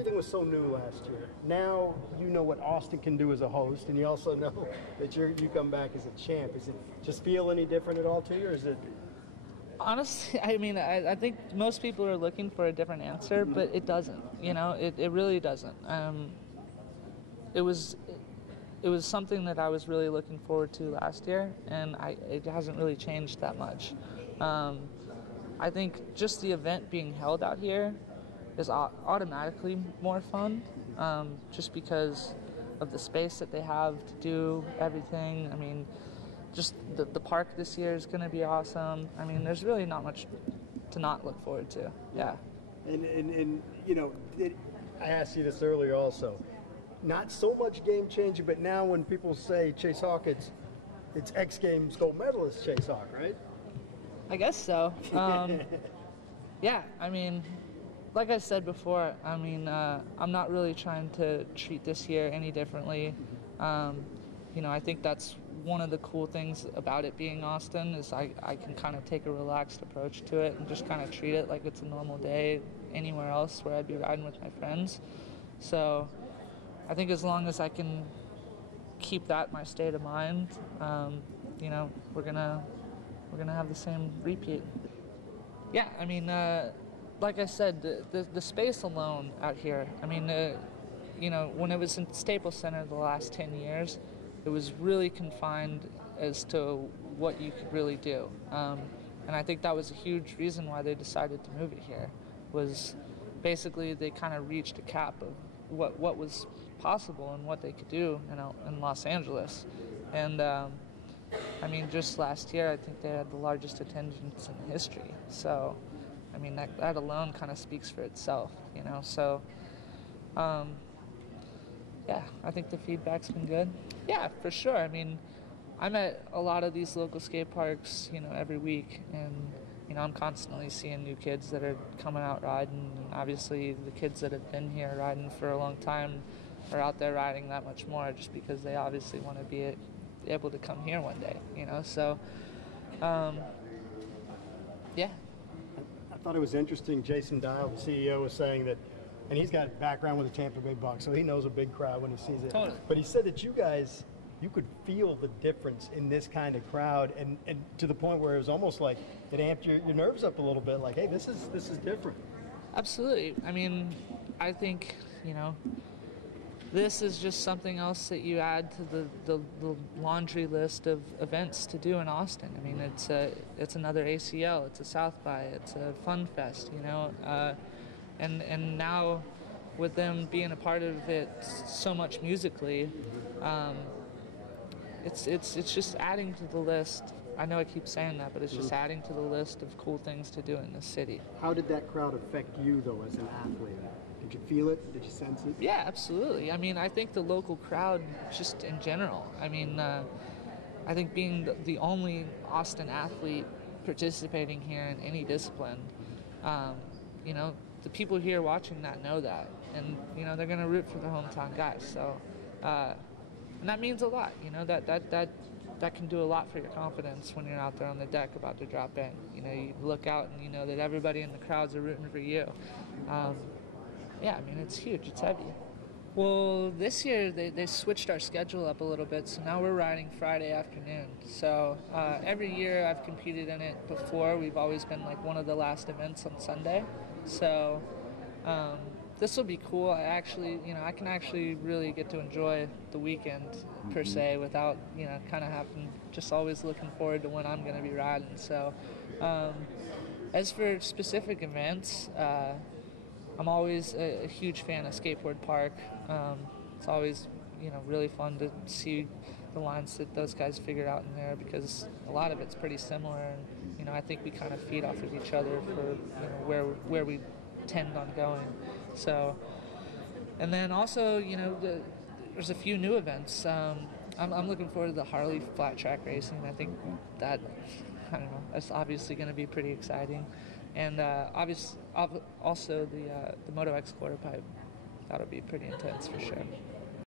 everything was so new last year. Now you know what Austin can do as a host, and you also know that you come back as a champ. Is it just feel any different at all to you, or is it? Honestly, I mean, I think most people are looking for a different answer, but it doesn't. You know, it really doesn't. It was something that I was really looking forward to last year, and it hasn't really changed that much. I think just the event being held out here is automatically more fun, just because of the space that they have to do everything. I mean, just the park this year is going to be awesome. I mean, there's really not much to not look forward to. Yeah. And you know, I asked you this earlier also. Not so much game changing, but now when people say Chase Hawk, it's X Games gold medalist Chase Hawk, right? I guess so. Yeah, I mean, like I said before, I mean, I'm not really trying to treat this year any differently. You know, I think that's one of the cool things about it being Austin is I can kind of take a relaxed approach to it and just kind of treat it like it's a normal day anywhere else where I'd be riding with my friends. So I think as long as I can keep that my state of mind, you know, we're gonna have the same repeat. Yeah, I mean, like I said, the space alone out here. I mean, you know, when it was in Staples Center the last 10 years, it was really confined as to what you could really do, and I think that was a huge reason why they decided to move it here. Was basically they kind of reached a cap of what was possible and what they could do, you know, in Los Angeles. And I mean, just last year I think they had the largest attendance in history, so I mean that alone kind of speaks for itself, you know. So yeah, I think the feedback's been good. Yeah, for sure. I mean, I'm at a lot of these local skate parks, you know, every week, and you know, I'm constantly seeing new kids that are coming out riding, and obviously the kids that have been here riding for a long time are out there riding that much more just because they obviously want to be able to come here one day, you know. So yeah. I thought it was interesting. Jason Dial, the CEO, was saying that, and he's got a background with the Tampa Bay Bucks, so he knows a big crowd when he sees it. Totally. But he said that you guys, you could feel the difference in this kind of crowd, and to the point where it was almost like it amped your nerves up a little bit, like, hey, this is different. Absolutely. I mean, I think, you know, this is just something else that you add to the laundry list of events to do in Austin. I mean, it's another ACL, it's a South by, it's a Fun Fest, you know, and now with them being a part of it so much musically, it's just adding to the list. I know I keep saying that, but it's just adding to the list of cool things to do in the city. How did that crowd affect you, though, as an athlete? Did you feel it? Did you sense it? Yeah, absolutely. I mean, I think the local crowd, just in general, I mean, I think being the only Austin athlete participating here in any discipline, you know, the people here watching that know that, and you know, they're going to root for the hometown guys. So, and that means a lot. You know, that can do a lot for your confidence when you're out there on the deck about to drop in. You know, you look out and you know that everybody in the crowds are rooting for you. Yeah, I mean, it's huge. It's heavy. Well, this year they switched our schedule up a little bit, so now we're riding Friday afternoon. So every year I've competed in it before. We've always been like one of the last events on Sunday. So this will be cool. I can actually really get to enjoy the weekend per se without, you know, kind of having just always looking forward to when I'm going to be riding. So as for specific events, I'm always a huge fan of Skateboard Park. It's always, you know, really fun to see the lines that those guys figured out in there because a lot of it's pretty similar, and you know, I think we kind of feed off of each other for, you know, where we tend on going. So, and then also, you know, there's a few new events. I'm looking forward to the Harley flat track racing. I think that, I don't know, that's obviously going to be pretty exciting. And also the Moto X quarter pipe. That'll be pretty intense for sure.